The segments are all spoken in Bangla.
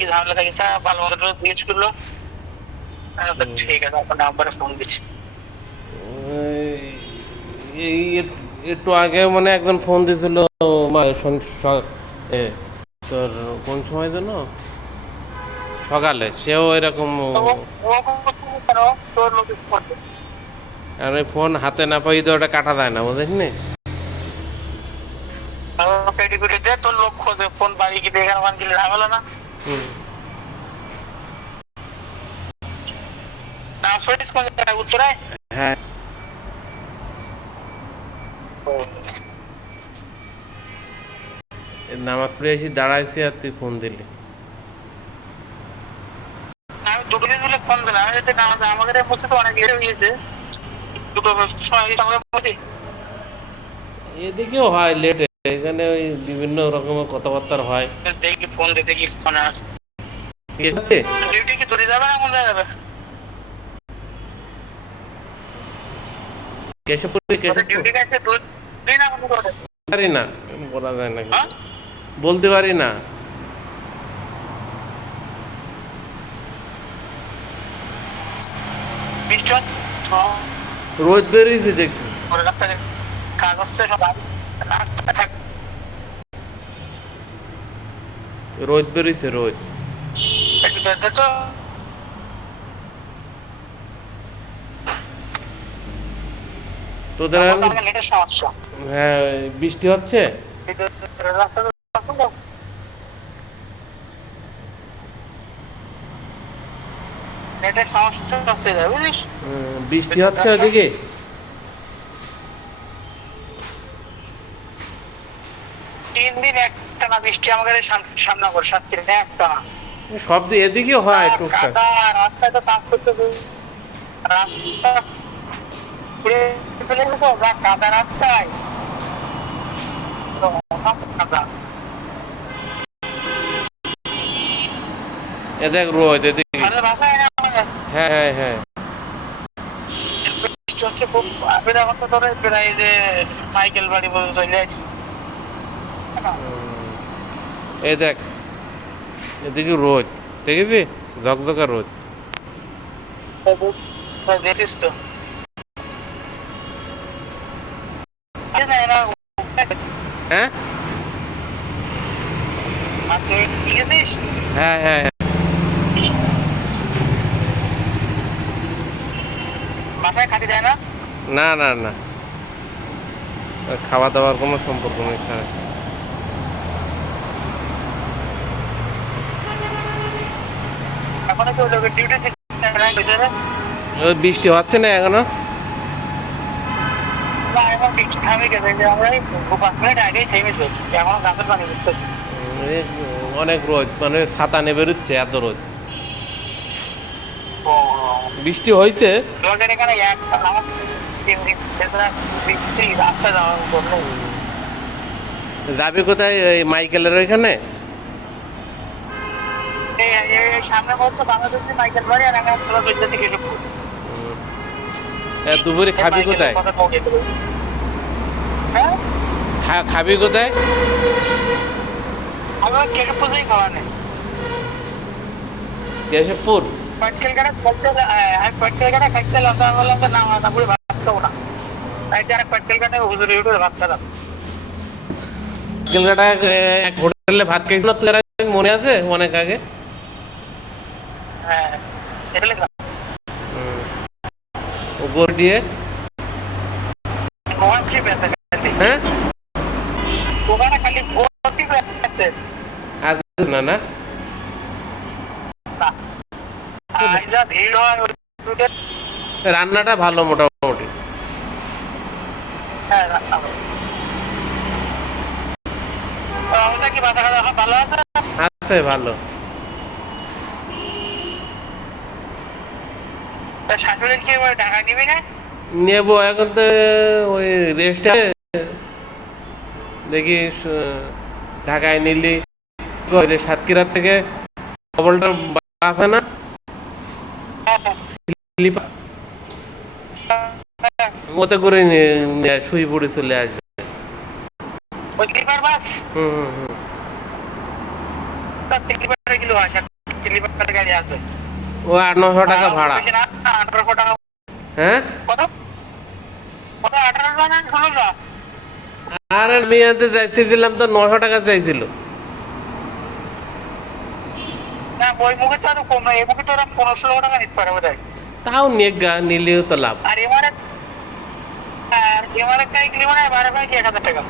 কি ঝামেলা থাকে তা ভালো মতো জিজ্ঞেস করলো। ঠিক আছে, আপনার নাম্বারে ফোন দিচ্ছি। এই একটু আগে মানে একজন ফোন দিয়েছিল, তোর কোন সময় যেন সকালে, সেও এরকম। আর ওই ফোন হাতে না পাই তো ওটা কাটা যায় না, বুঝিস নি? তোর লোক খোঁজে ফোন বাড়ি কি দেখে আমার গেলে ঝামেলা না। না ফ্রেন্ডস কোন জায়গায় উত্তরায়? হ্যাঁ, নামাজ পড়ে এসে দাঁড়াইছি আর তুই ফোন দিলি। আমি দুটো দিন বলে ফোন দিলাম, আমি যদি নামাজ আমাদের বলছে তো অনেক লেট হয়ে গেছে, দুটো সময় আমাকে বলছি। এদিকেও হয় লেটে, এখানে ওই বিভিন্ন রকমের কথাবার্তা হয়। দেখি ফোন দিয়ে দেখি ফোন আসছে। ঠিক আছে, ডিউটি কি তোরে যাবে না কোন জায়গায় যাবে? কেশবপুর ডিউটি কাছে তুই না কোন করে পারি না, বলা যায় না, বলতে পারি না। বৃষ্টি রোদ বেরিয়েছে দেখছি, রাস্তায় কাগজ সব রাস্তা থাকে। রোদ বেরিয়েছে, রোদ। তো তোদের নেটের সমস্যা। হ্যাঁ, বৃষ্টি হচ্ছে। নেটের সমস্যা হচ্ছে, বুঝিস? বৃষ্টি হচ্ছে ওদিকে। 3 দিন একটা না বৃষ্টি আমাদের সামনে করে সাথে একটা না। সব দিয়ে এদিকেও হয় টুকটাক। রাস্তায় তো কাজ করতে রাস্তা ঘুরে ফেলে তো বা কাদা রাস্তায় কাদা। এ দেখ রোদ এদিকে। হ্যাঁ হ্যাঁ হ্যাঁ, বৃষ্টি হচ্ছে খুব। আমি এখন তো ধরে প্রায় যে মাইকেল বাড়ি পর্যন্ত চলে আসি। এই দেখ এদিকে রোদ, দেখেছি ঝকঝকা রোদ। দেখিস তো হ্যাঁ হ্যাঁ হ্যাঁ, বাসায় খাতে যায় না? না না না, খাওয়া দাওয়ার কোনো সম্পর্ক নেই স্যার। এখন তো ডিউটি ওই বৃষ্টি হচ্ছে না এখনো। অনেক রোদ, মানে ছাতা নিয়ে বেরোচ্ছে, এত রোদ। বৃষ্টি হয়েছে। যাবি কোথায়? ওই মাইকেলের ওইখানে। সামনে বলতো বাংলাদেশ মাইকেল বাড়ি, আর আমি ছোলা চলতে থেকে দুপুরে খাবি কোথায়? খাবি কোথায়? আমার কেশবপুর খাওয়া নেই। কেশবপুর প্র্যাকটিক্যাল কাটা বলতে আমি প্র্যাকটিক্যাল কাটা খাইছিলাম, তো আমি বললাম যে না মাথা পুরো ভাত খাবো না, তাই যারা প্র্যাকটিক্যাল কাটা হুজুরে উঠে ভাত খেলাম। কেলকাটা এক হোটেলে ভাত খাইছিল তোর, মনে আছে অনেক আগে। হ্যাঁ ও গোর দিয়ে। হ্যাঁ, ওখানে খালি আছে আর না না, যা ভিড় হয়। রান্নাটা ভালো মোটামুটি। হ্যাঁ রান্না অবস্থা কি বাসা খাওয়া ভালো আছে? আছে ভালো। শাশুড়ির কি ঢাকা নিবি না? নেবো এখন তো, ওই রেস্টে দেখি ঢাকায় নিলি সাতক্ষীরার থেকে কবলটার আছে না, ওতে করে শুই পড়ে চলে আসবে। স্লিপার বাস হুম হুম হুম, স্লিপারে গেলেও আসা স্লিপার গাড়ি আছে। ও 800-900 টাকা ভাড়া। 1800 টাকা। হ্যাঁ কত কত 1800 না 1600? আরে মিয়াতে চাইছিলাম তো 900 টাকা চাইছিল। না ওই মুখে তো আরো কম, এই মুখে তো ওরা 1500 টাকা নিতে পারে বোধহয়। তাও নেগা নিলেও তো লাভ। আর এবারে কাই কিলো মানে 12 ভাই 1000 টাকা।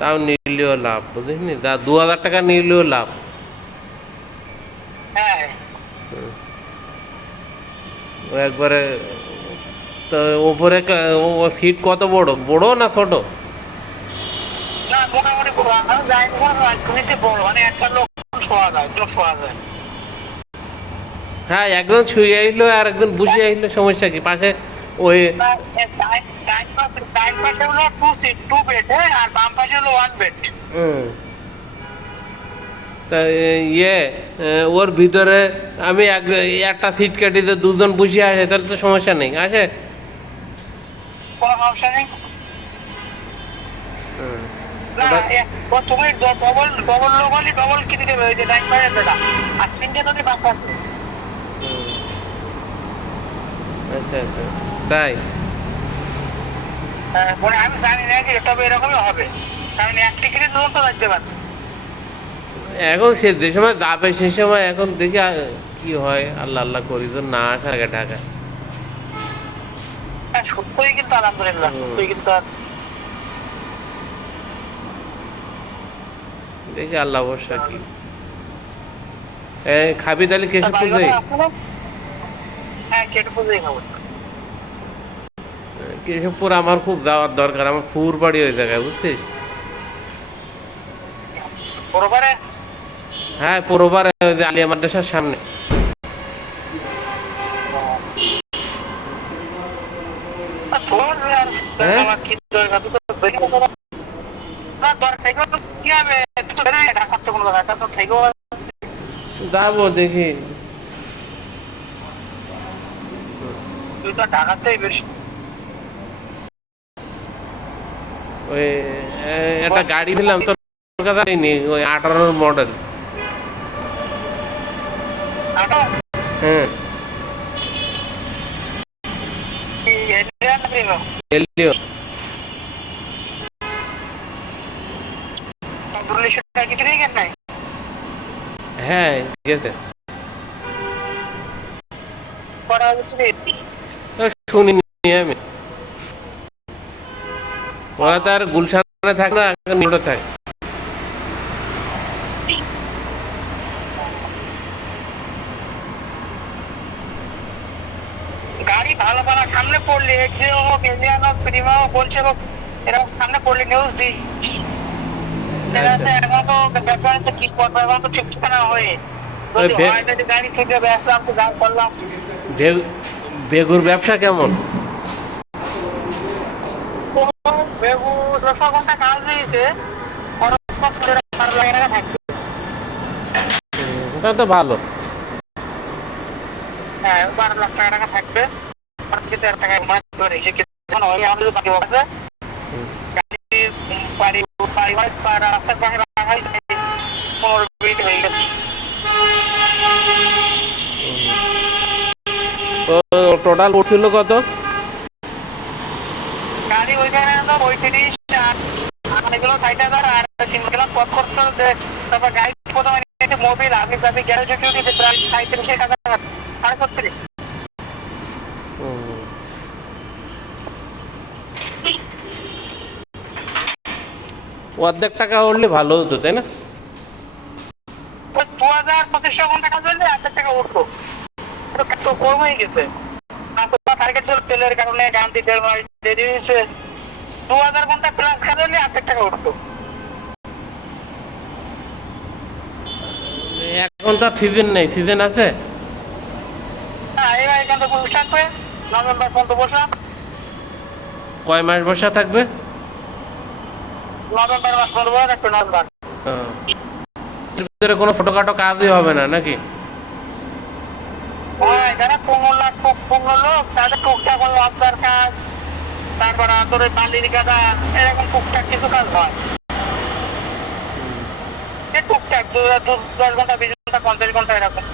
তাও নিলেও লাভ, বুঝিসনি? 2000 টাকা নিলেও লাভ। হ্যাঁ হুম। ও একবারে তো উপরে ও সিট কত বড় বড় না ছোট? না মোটামুটি বড়, আমি যাইনি কোনো শুনেছি বড়, মানে একটা লোক শোয়া যায়, লোক শোয়া যায়। হ্যাঁ, একজন শুয়ে আইলো আর একজন বসে আইলো, সমস্যা কি? পাশে ওই ডাইন পাশে হলো 2 সিট 2 বেড, হ্যাঁ, আর বাম পাশে হলো 1 বেড। হুম, তা ওর ভিতরে আমি একটা সিট কাটিতে দুজন বসে আসে, তাহলে তো সমস্যা নেই, আসে। কোনো সমস্যা নেই। হুম, না ওটা- তুমি ডবল ডবল লোক হলে ডবল কিনে দেবে, ওই যে ডাইন পাশে সেটা, আর সিঙ্গেল হলে বাম পাশে। হুম, আচ্ছা আচ্ছা, তাই? মানে আমি জানি না যে তবে এরকমই হবে, কারণ এক টিকিটে দুজন তো লাগতে পারছে। এখন সে যে সময় যাবে সে সময় এখন দেখি কি হয়, আল্লাহ আল্লাহ করি তো না আসা আগে ঢাকা। হ্যাঁ সত্যই কিন্তু আলহামদুলিল্লাহ, সত্যই কিন্তু দেখি আল্লাহ ভরসা কি। খাবি তাহলে কেশব পুজোই? হ্যাঁ কেটে পুজোই খাবো। কেশবপুর আমার খুব যাওয়ার দরকার, আমার ফুর বাড়ি ওই জায়গায়, বুঝছিস? বরাবরে হ্যাঁ, পুরোবার আলিয়া মাদ্রাসার সামনে। তোর আর হ্যাঁ? আমার কি দরকার, তুই তো বেরিয়ে পড়ো। না দরকার থেকেও তো কি হবে, তুই তো বেরোয় ঢাকার তো কোনো জায়গায়, তা তো থেকেও যাবো দেখি। তুই তো ঢাকাতেই বেশি। ওই একটা গাড়ি পেলাম তোর কথা নেই, ওই 18 মডেল। আটো হ্যাঁ, কি এলিয়া না প্রিমো? এলিও। কন্ট্রোলেশন টা কি ঠিক নাই? হ্যাঁ, গেছে। করা হচ্ছে তো শুনিনি আমি। ওরা তো আর গুলশানে থাকে না, নিউটে থাকে। গাড়ি ভালো ভালো সামনে পড়লে এক্সিও হোক, এলিয়ান হোক, প্রিমা হোক, বলছে হোক, এরকম সামনে পড়লে নিউজ দিই। ঠিক আছে, এখন তো ব্যাপারে তো কি করবো, এখন তো ঠিক ঠিকানা হয়ে ওই যদি হয় যদি গাড়ি থেকে বেসলাম তো গান করলাম। বেগুর ব্যবসা কেমন? বেগু 10 ঘন্টা কাজ হয়েছে, খরচ কত 12 লাখ টাকা থাকবে। ওটা তো ভালো। হ্যাঁ 12 লাখ টাকা থাকবে, আর কি 13 টাকা মানে ধরে হিসেব কেমন হয়, আমাদের তো বাকি আছে গাড়ি বাড়ি বাড়ি বাড়ি রাস্তার পাশে রাখা হয়েছে, 15 মিনিট হয়ে গেছে। তো টোটাল পড়ছিল কত? গাড়ি ওইখানে 35 আর এগুলো 60,000, আর 3 গেলাম পথ খরচ, তারপর গাড়ি প্রথমে নিয়েছে মোবিল, আমি যাবি গ্যারেজ দিতে প্রায় 37,000 টাকা আছে, 36,500। অর্ধেক টাকা উঠলে ভালো হতো, তাই না? ওই 2,000-2500 ঘন্টা কাজ হলে 1,000 টাকা উঠতো, তো কম হয়ে গেছে। টার্গেট ছিল তেলের কারণে, গান্ধী তেল দেরি হয়েছে, 2,000 ঘন্টা প্লাস কাজ হলে 1,000 টাকা উঠতো। এখন তো সিজন নেই, সিজন আছে? হ্যাঁ এবার এখান থেকে বসে থাকবে, নভেম্বর পর্যন্ত বসলাম। কয় মাস বসা থাকবে? নভেম্বর মাস পর্যন্ত বসে থাকবে, নভেম্বর। এর ভিতরে কোনো ছোটখাটো কাজই হবে না নাকি? হ্যাঁ যারা 15 লোক তাদের টুকটাক হলো অবজার কাজ, তারপরে তোর বালির গাদা, এরকম টুকটাক কিছু কাজ হয়। 10 ঘন্টা 20 ঘন্টা 50 ঘন্টা এরকম।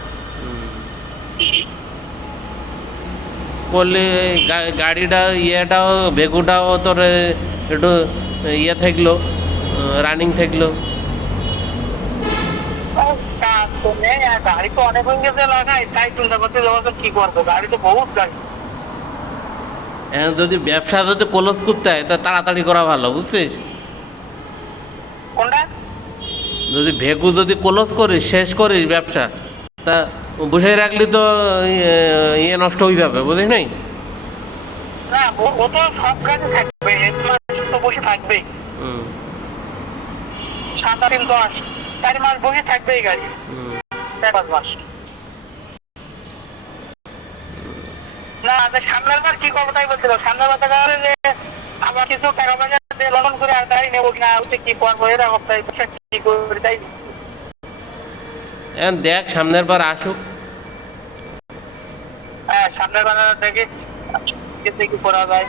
করলে গাড়িটা ইয়েটাও বেগুটাও তোর একটু ইয়ে থাকলো, রানিং থাকলো। কাজ তো নেই, আর গাড়ি তো অনেক হয়ে গেছে লাগাই, তাই চিন্তা করতে যাবো কি করবো, গাড়ি তো বহুত গাড়ি। এখন যদি ব্যবসা যদি ক্লোজ করতে হয় তা তাড়াতাড়ি করা ভালো, বুঝছিস? কোনটা? যদি ভেগু যদি ক্লোজ করিস, শেষ করিস ব্যবসা, তা বসে রাখলি তো ইয়ে নষ্ট হয়ে যাবে, বুঝিস নাই? না, ও তো সব গাড়ি থাকবে, 1 মাস তো বসে থাকবেই। হুম 7 3 10 4 মাস বসে থাকবেই গাড়ি, হুম 4-5 মাস। না, সামনের বার কি করবো তাই বলছিল, সামনের বার দেখা যাচ্ছে যে আবার কিছু টাকা পয়সা দিয়ে লোন করে আর গাড়ি নেবো কিনা, হচ্ছে কি করবো এরকম তাই কি করি তাই। এখন দেখ সামনের বার আসুক। হ্যাঁ, সামনের বার দেখে কিছু কি করা যায়।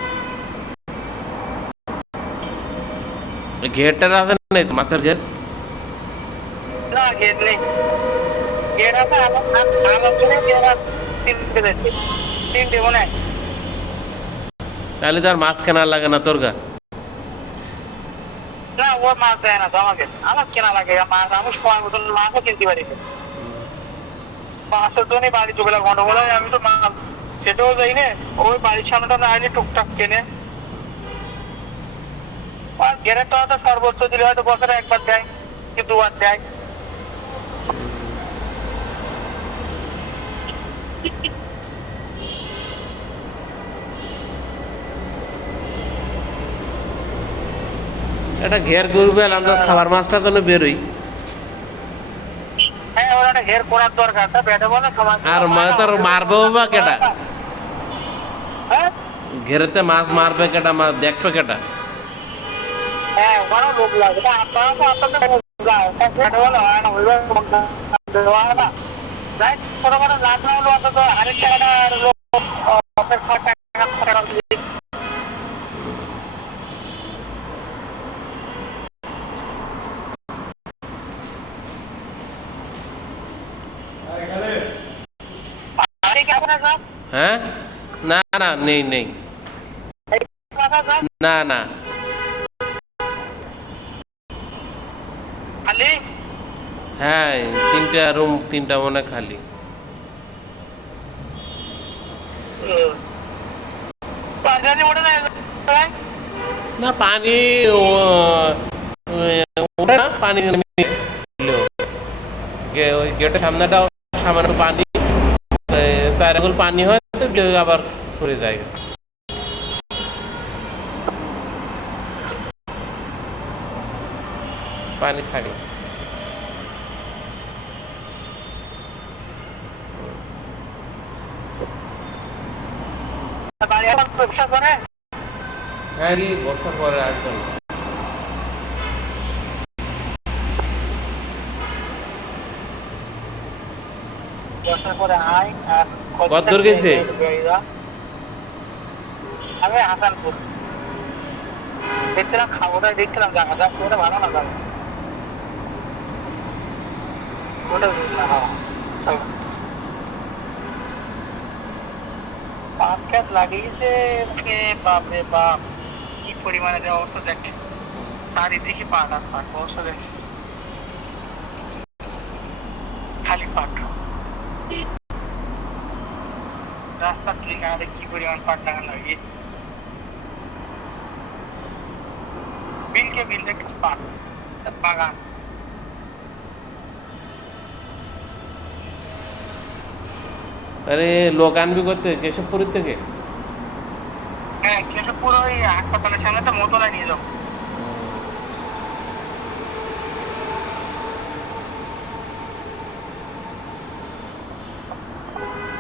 ঘেরটা আছে নাই মাছের ঘের? না, গেট নেই। গেট আছে আমার কিনে গেট আর 3টে দেখছি, 3টে মনে হয়। তাহলে তো আর মাছ কেনা লাগে না তোর গা। না, ও মাছ দেয় না তো আমাকে, আমার কেনা লাগে মাছ, আমি সময় মতন মাছও কিনতে পারি না। মাছের জন্যই বাড়ি চলে গন্ডগোল হয়, আমি তো মাছ সেটাও যাই না, ওই বাড়ির সামনেটা না আইলে টুকটাক কেনে। আর গেটের টাকাটা সর্বোচ্চ দিলে হয়তো বছরে 1 বার দেয় কি 2 বার দেয়। একটা ঘের করবে আমরা খাবার মাছটা তো বেরোই। হ্যাঁ, ওরা একটা ঘের করার দরকার, তা বেটে বলে সময় আর তোর মারবেও বা কেটা? হ্যাঁ ঘেরেতে মাছ মারবে কেটা, মাছ দেখবে কেটা? হ্যাঁ, ওখানেও লোক লাগবে, আপনারা তো আপনাদের বেটে বলে হয় না, ওইভাবে দেওয়া হয় না। যাই ছোট বড় লাভ না হলো অন্তত আরেক টাকাটা লোক টাকা দিয়ে। আরে কি আছে না স্যার? হ্যাঁ, না না, নেই নেই, এই কথা স্যার না না। খালি হ্যাঁ, 3টা রুম, 3টা মনে হয় খালি। পাঁচজনই ওঠে না ভাই? না পানি ওঠে না, পানি ওই গেটের সামনেটাও সামান্য পানি, 4 আঙুল পানি হয় তো আবার সরে যায়। পানি থাকে। বাড়ি আবার ব্যবসা করে? হ্যাঁ রে, বর্ষার পরে আসবেন। বছর পরে আয় আর কত দূর গেছে? আমি হাসানপুর দেখছিলাম, খাবোটাই দেখছিলাম, জায়গা যা ওটা ভালো না যাবে ওটা না। হ্যাঁ, পাট খেত লাগিয়েছে, বাপরে বাপ, কি পরিমাণে যে অবস্থা দেখ, চারিদিকে পাট আর পাট, অবস্থা দেখ, খালি পাট। রাস্তার ঠিকানা কি পরিমাণ পাট লাগানো লাগে, বিলকে বিল দেখছি পাট বাগান। তাহলে লোক আনবি করতে কেশবপুরের থেকে? হ্যাঁ, কেশবপুর ওই হাসপাতালের সামনে তো মোতলায় নিয়ে যাবো।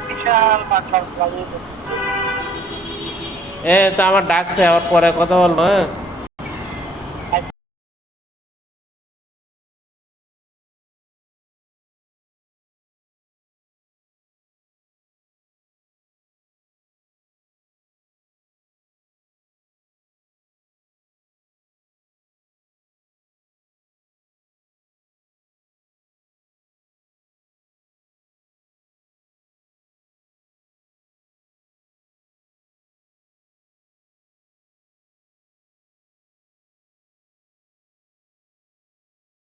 বিশাল পাট লাগিয়ে। তা আমার ডাকছে, আবার পরে কথা বলবো, হ্যাঁ।